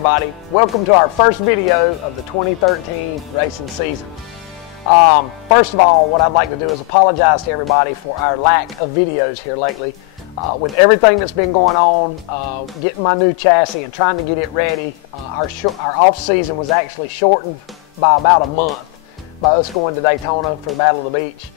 everybody. Welcome to our first video of the 2013 racing season. First of all, what I'd like to do is apologize to everybody for our lack of videos here lately. With everything that's been going on, getting my new chassis and trying to get it ready, our off season was actually shortened by about a month by us going to Daytona for the Battle of the Beach.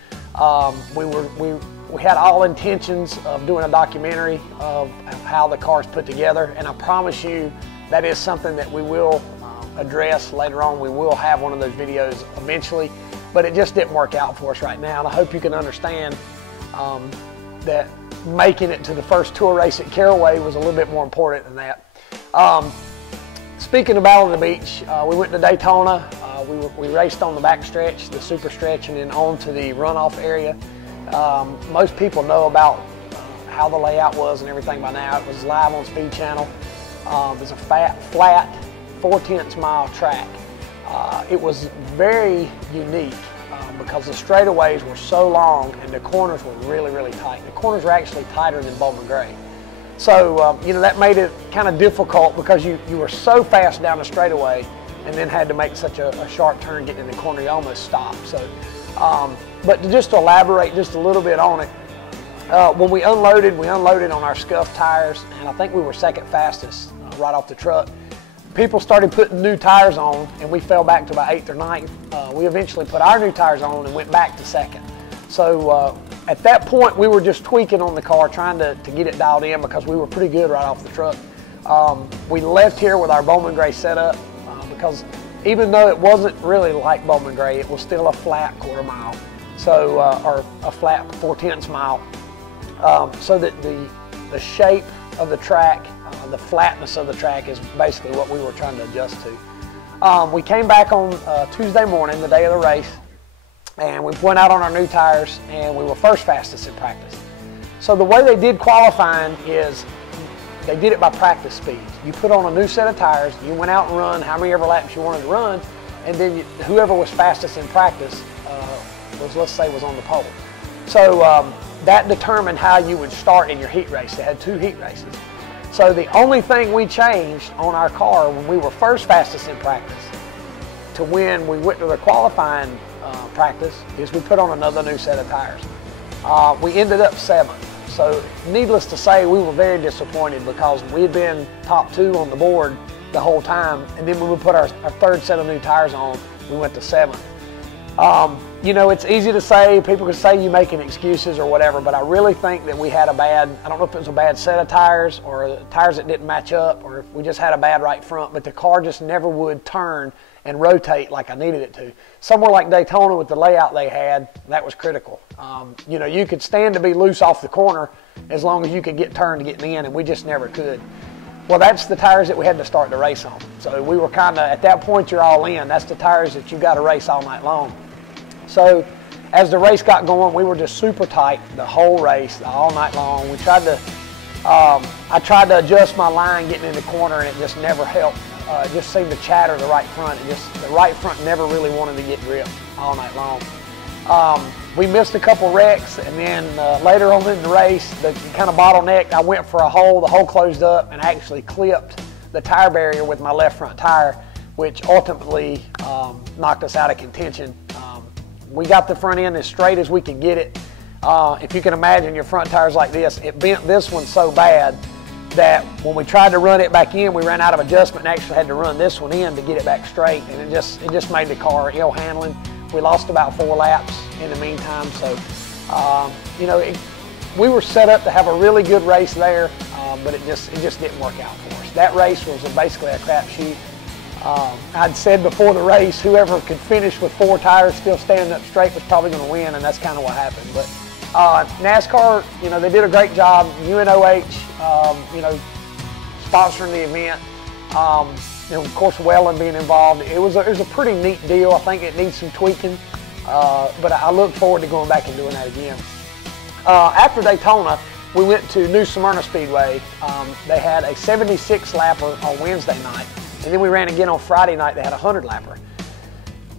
We had all intentions of doing a documentary of how the car's put together, and I promise you that is something that we will address later on. We will have one of those videos eventually, but it just didn't work out for us right now, and I hope you can understand that making it to the first tour race at Caraway was a little bit more important than that. Speaking of Battle of the Beach, we went to Daytona. We raced on the back stretch, the super stretch, and then on to the runoff area. Most people know about how the layout was and everything by now. It was live on Speed Channel. It was a flat 4/10 mile track. It was very unique because the straightaways were so long and the corners were really, really tight. The corners were actually tighter than Bowman Gray. So, you know, that made it kind of difficult because you were so fast down the straightaway and then had to make such a sharp turn getting in the corner, you almost stopped. So, but just to elaborate just a little bit on it, when we unloaded on our scuffed tires, and I think we were second fastest right off the truck. People started putting new tires on, and we fell back to about 8th or 9th. We eventually put our new tires on and went back to second. So at that point, we were just tweaking on the car, trying to get it dialed in because we were pretty good right off the truck. We left here with our Bowman Gray setup because even though it wasn't really like Bowman Gray, it was still a flat quarter mile, so or a flat 4/10 mile. So that the shape of the track, the flatness of the track is basically what we were trying to adjust to. We came back on Tuesday morning, the day of the race, and we went out on our new tires, and we were first fastest in practice. So the way they did qualifying is they did it by practice speeds. You put on a new set of tires, you went out and run how many ever laps you wanted to run, and then whoever was fastest in practice let's say, was on the pole. So that determined how you would start in your heat race. They had 2 heat races. So the only thing we changed on our car when we were first fastest in practice to when we went to the qualifying practice is we put on another new set of tires. We ended up 7th. So needless to say, we were very disappointed because we had been top 2 on the board the whole time, and then when we put our 3rd set of new tires on, we went to 7th. You know, it's easy to say, people can say you're making excuses or whatever, but I really think that we had a bad, I don't know if it was a bad set of tires or tires that didn't match up, or if we just had a bad right front, but the car just never would turn and rotate like I needed it to. Somewhere like Daytona with the layout they had, that was critical. You know, you could stand to be loose off the corner as long as you could get turned to get in, and we just never could. Well, that's the tires that we had to start the race on. So we were kind of, at that point, you're all in. That's the tires that you got to race all night long. So as the race got going, we were just super tight the whole race, all night long. We tried to, I tried to adjust my line getting in the corner, and it just never helped. It just seemed to chatter the right front. The right front never really wanted to get gripped all night long. We missed a couple wrecks, and then later on in the race, the kind of bottlenecked, I went for a hole, the hole closed up, and actually clipped the tire barrier with my left front tire, which ultimately knocked us out of contention. We got the front end as straight as we could get it. If you can imagine your front tires like this, it bent this one so bad that when we tried to run it back in, we ran out of adjustment and actually had to run this one in to get it back straight, and it just made the car ill handling. We lost about 4 laps in the meantime, so you know, we were set up to have a really good race there, but it just didn't work out for us. That race was basically a crapshoot. I'd said before the race, whoever could finish with 4 tires still standing up straight was probably going to win, and that's kind of what happened. But NASCAR, you know, they did a great job. UNOH, you know, sponsoring the event. You know, of course, Welland being involved. It was a pretty neat deal. I think it needs some tweaking, but I look forward to going back and doing that again. After Daytona, we went to New Smyrna Speedway. They had a 76 lapper on Wednesday night. And then we ran again on Friday night. They had a 100 lapper.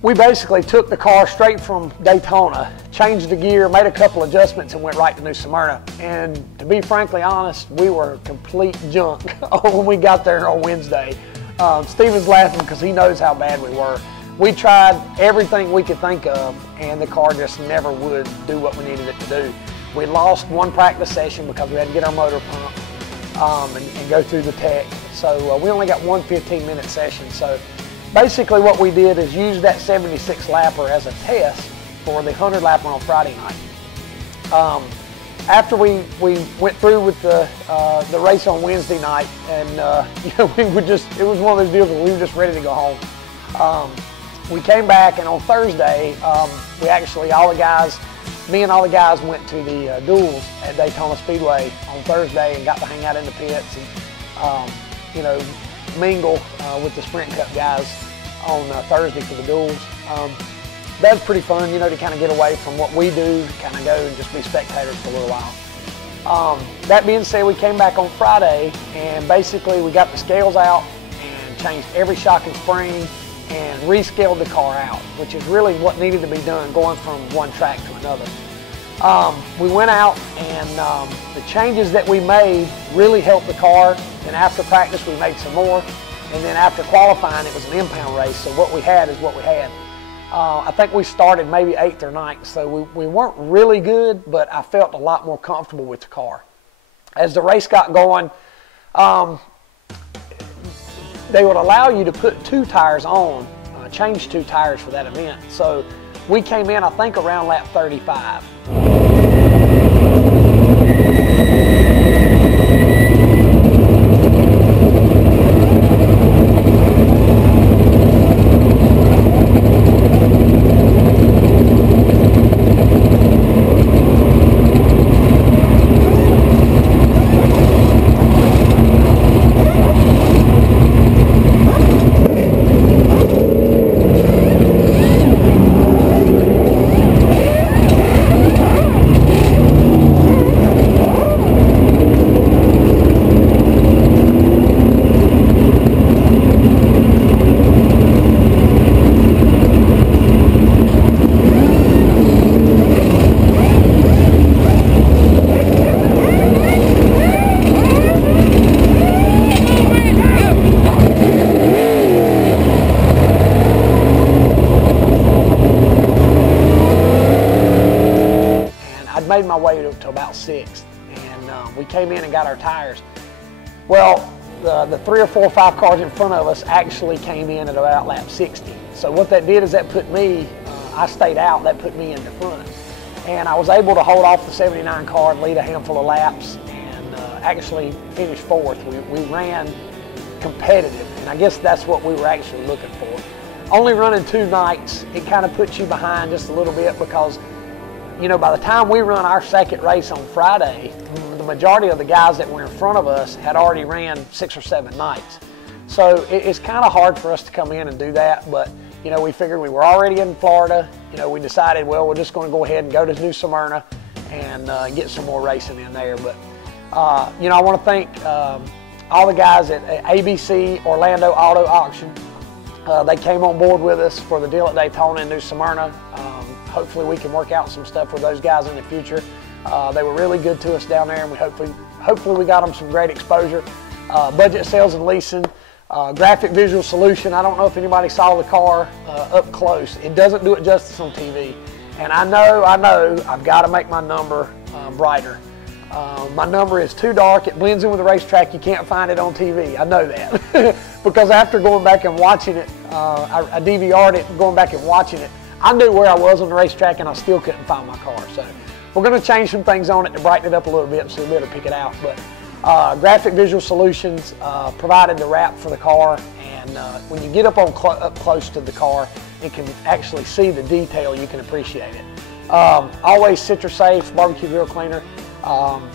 We basically took the car straight from Daytona, changed the gear, made a couple adjustments, and went right to New Smyrna. And to be frankly honest, we were complete junk when we got there on Wednesday. Steven's laughing because he knows how bad we were. We tried everything we could think of, and the car just never would do what we needed it to do. We lost one practice session because we had to get our motor pumped and go through the tech. So we only got one 15-minute session. So basically what we did is use that 76 lapper as a test for the 100 lapper on Friday night. After we went through with the race on Wednesday night, and you know, it was one of those deals where we were just ready to go home. We came back, and on Thursday, we actually, me and all the guys went to the duels at Daytona Speedway on Thursday and got to hang out in the pits and, you know, mingle with the Sprint Cup guys on Thursday for the duels. That's pretty fun, you know, to kind of get away from what we do, kind of go and just be spectators for a little while. That being said, we came back on Friday, and basically we got the scales out and changed every shock and spring and rescaled the car out, which is really what needed to be done going from one track to another. We went out, and the changes that we made really helped the car, and after practice we made some more, and then after qualifying it was an impound race, so what we had is what we had. I think we started maybe 8th or 9th, so we weren't really good, but I felt a lot more comfortable with the car. As the race got going, they would allow you to put 2 tires on, change 2 tires for that event. So we came in, I think, around lap 35. Made my way to about 6th, and we came in and got our tires. Well, the 3 or 4 or 5 cars in front of us actually came in at about lap 60. So what that did is that put me, I stayed out, that put me in the front. And I was able to hold off the 79 car and lead a handful of laps, and actually finish 4th. We ran competitive, and I guess that's what we were actually looking for. Only running 2 nights, it kind of puts you behind just a little bit, because you know, by the time we run our second race on Friday, the majority of the guys that were in front of us had already ran 6 or 7 nights. So it's kind of hard for us to come in and do that, but you know, we figured we were already in Florida. You know, we decided, well, we're just going to go ahead and go to New Smyrna and get some more racing in there. But you know, I want to thank all the guys at ABC Orlando Auto Auction. They came on board with us for the deal at Daytona and New Smyrna. Hopefully we can work out some stuff with those guys in the future. They were really good to us down there, and hopefully we got them some great exposure. Budget Sales and Leasing, Graphic Visual Solution. I don't know if anybody saw the car up close. It doesn't do it justice on TV. And I know I've got to make my number brighter. My number is too dark. It blends in with the racetrack. You can't find it on TV. I know that. Because after going back and watching it, I DVR'd it, going back and watching it, I knew where I was on the racetrack, and I still couldn't find my car. So we're going to change some things on it to brighten it up a little bit so you'll be able to pick it out. But Graphic Visual Solutions provided the wrap for the car, and when you get up close to the car and can actually see the detail, you can appreciate it. Always Citrus Safe Barbecue Grill Cleaner.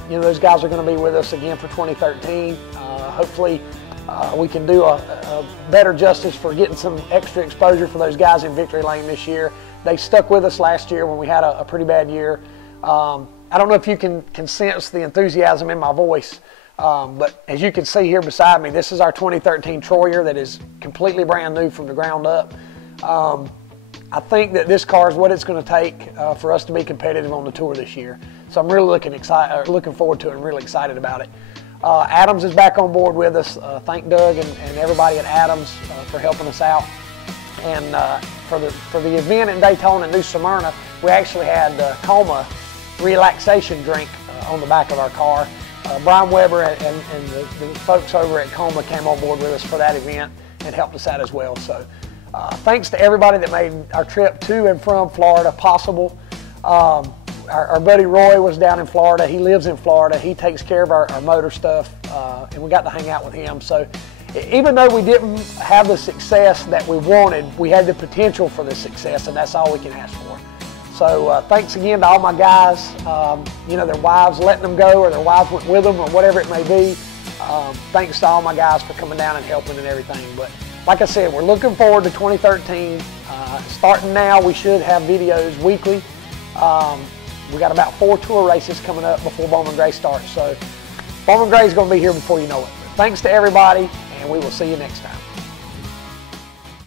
You know, those guys are going to be with us again for 2013. Hopefully we can do a better justice for getting some extra exposure for those guys in Victory Lane this year. They stuck with us last year when we had a pretty bad year. I don't know if you can sense the enthusiasm in my voice, but as you can see here beside me, this is our 2013 Troyer that is completely brand new from the ground up. I think that this car is what it's going to take for us to be competitive on the tour this year. So I'm really looking forward to it and really excited about it. Adams is back on board with us. Thank Doug and everybody at Adams for helping us out. And for the event in Daytona and New Smyrna, we actually had Coma relaxation drink on the back of our car. Brian Weber and the folks over at Coma came on board with us for that event and helped us out as well. So thanks to everybody that made our trip to and from Florida possible. Our buddy Roy was down in Florida. He lives in Florida. He takes care of our motor stuff, and we got to hang out with him. So even though we didn't have the success that we wanted, we had the potential for the success, and that's all we can ask for. So thanks again to all my guys. You know, their wives letting them go, or their wives went with them, or whatever it may be. Thanks to all my guys for coming down and helping and everything. But like I said, we're looking forward to 2013. Starting now, we should have videos weekly. We got about 4 tour races coming up before Bowman Gray starts. So Bowman Gray is going to be here before you know it. Thanks to everybody, and we will see you next time.